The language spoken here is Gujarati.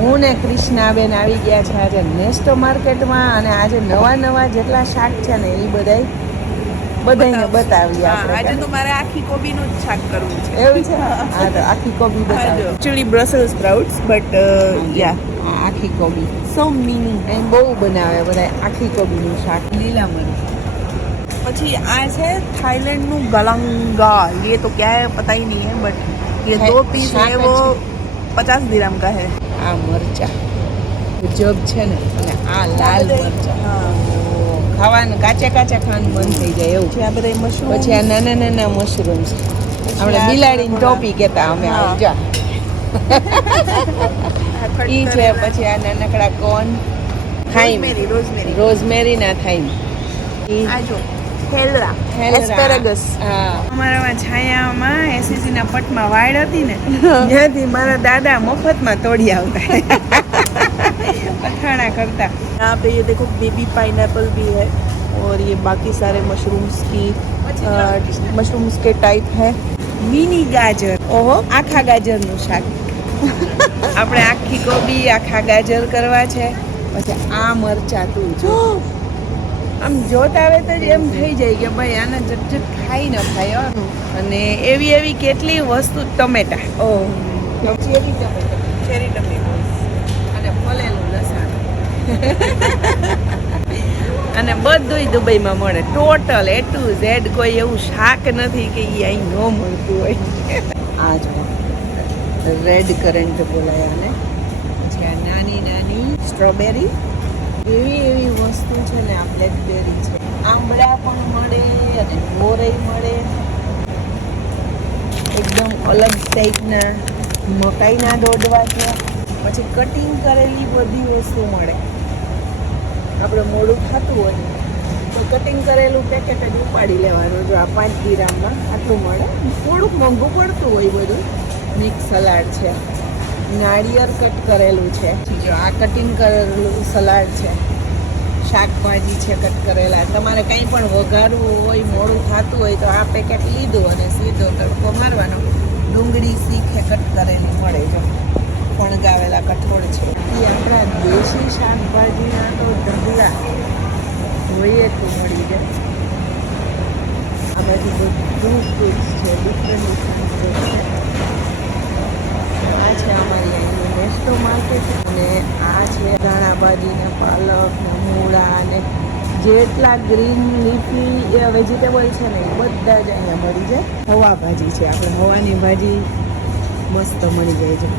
હું ને કૃષ્ણાબેન આવી ગયા છે આજે નેસ્ટો માર્કેટમાં અને આજે નવા જેટલા શાક છે ને એ બધાને બતાવીએ આપણે. આજે તો મારે આખી કોબીનું જ શાક કરવું છે. એવું છે? હા તો આખી કોબી બતાવો. એકચ્યુઅલી બ્રસેલ્સ સ્પ્રાઉટ્સ બટ યા આખી કોબી સો મિની અહીં બહુ બનાવે બધા આખી કોબીનું શાક. લીલા મરચ. પછી આ છે થાईलैंड गलंगा. ये तो क्या है पता ही नहीं है बट ये 2 पीस है वो 50 दिरहम का है. આ મરચા ગજબ છે ને અને આ લાલ મરચા ખાવાનું કાચા ખાવાનું મન થઈ જાય એવું. આ બધા મશરૂમ. પછી આ નાના મશરૂમ્સ આપણે બિલાડીની ટોપી કહેતા અમે જા ઈ છે. પછી આ નાનકડા કોર્ન થાઈમ રોઝમેરી ના થાઈમ. આ જો હેલરા એસ્પેરેગસ. અમારામાં છાયામાં એસએસસી ના પટમાં વાડ હતી ને ત્યાંથી મારા દાદા મફતમાં તોડી આવતા અથાણા करता. यहाँ पे ये देखो बेबी पाइनएप्पल भी है और ये बाकी सारे मशरूम्स के टाइप है. मिनी गाजर. ओहो आखा गाजरનું શાક. આપણે આખી કોબી આખા ગાજર કરવા છે. પછી આ મરચા તું જો આમ જોતા આવે તો એમ થઈ જાય કે ભાઈ આને જટ ખાઈ ન ખાય. અને એવી કેટલી વસ્તુ. ટમેટા. ઓહ ચેરી ટમેટા અને ફોલેલું લસણ અને બધુંય દુબઈમાં મળે ટોટલ A to Z. કોઈ એવું શાક નથી કે એ અહીં ન મળતું હોય. આ જો રેડ કરન્ટ બોલાય આને. પછી આ નાની સ્ટ્રોબેરી. એવી વસ્તુ છે ને આ બ્લેકબેરી છે. આંબળા પણ મળે અને મોરઈ મળે. એકદમ અલગ ટાઈપના મકાઈના દોડવા છે. પછી કટિંગ કરેલી બધી વસ્તુ મળે. આપણે મોડું ખાતું હોય તો કટિંગ કરેલું પેકેટ જ ઉપાડી લેવાનું. જો આ 5 દિરહમમાં આટલું મળે. થોડુંક મોંઘું પડતું હોય બધું. મિક્સ સલાડ છે. નાળિયેર કટ કરેલું છે. જો આ કટિંગ કરેલું સલાડ છે. શાકભાજી છે કટ કરેલા. તમારે કંઈ પણ વઘારવું હોય મોડું ખાતું હોય તો આ પેકેટ લીધું અને સીધો તડકો મારવાનો. ડુંગળી શીખે કટ કરેલી મળે. જો ફણગાવેલા કઠોળ છે. એ આપણા દેશી શાકભાજીના તો ઢગલા જોઈએ તો મળી જાય. આમાંથી બધું ફ્રૂટ્સ છે. ડિફરન્ટ ફ્રૂટ્સ છે. આ છે અમારી અહીંનું નેસ્ટો માર્કેટ. અને આ છે ધાણાભાજી ને પાલક ને મૂળા ને જેટલા ગ્રીન લીફી વેજીટેબલ છે ને એ બધા જ અહીંયા મળી જાય. હવા ભાજી છે. આપણે હવાની ભાજી મસ્ત મળી જાય છે.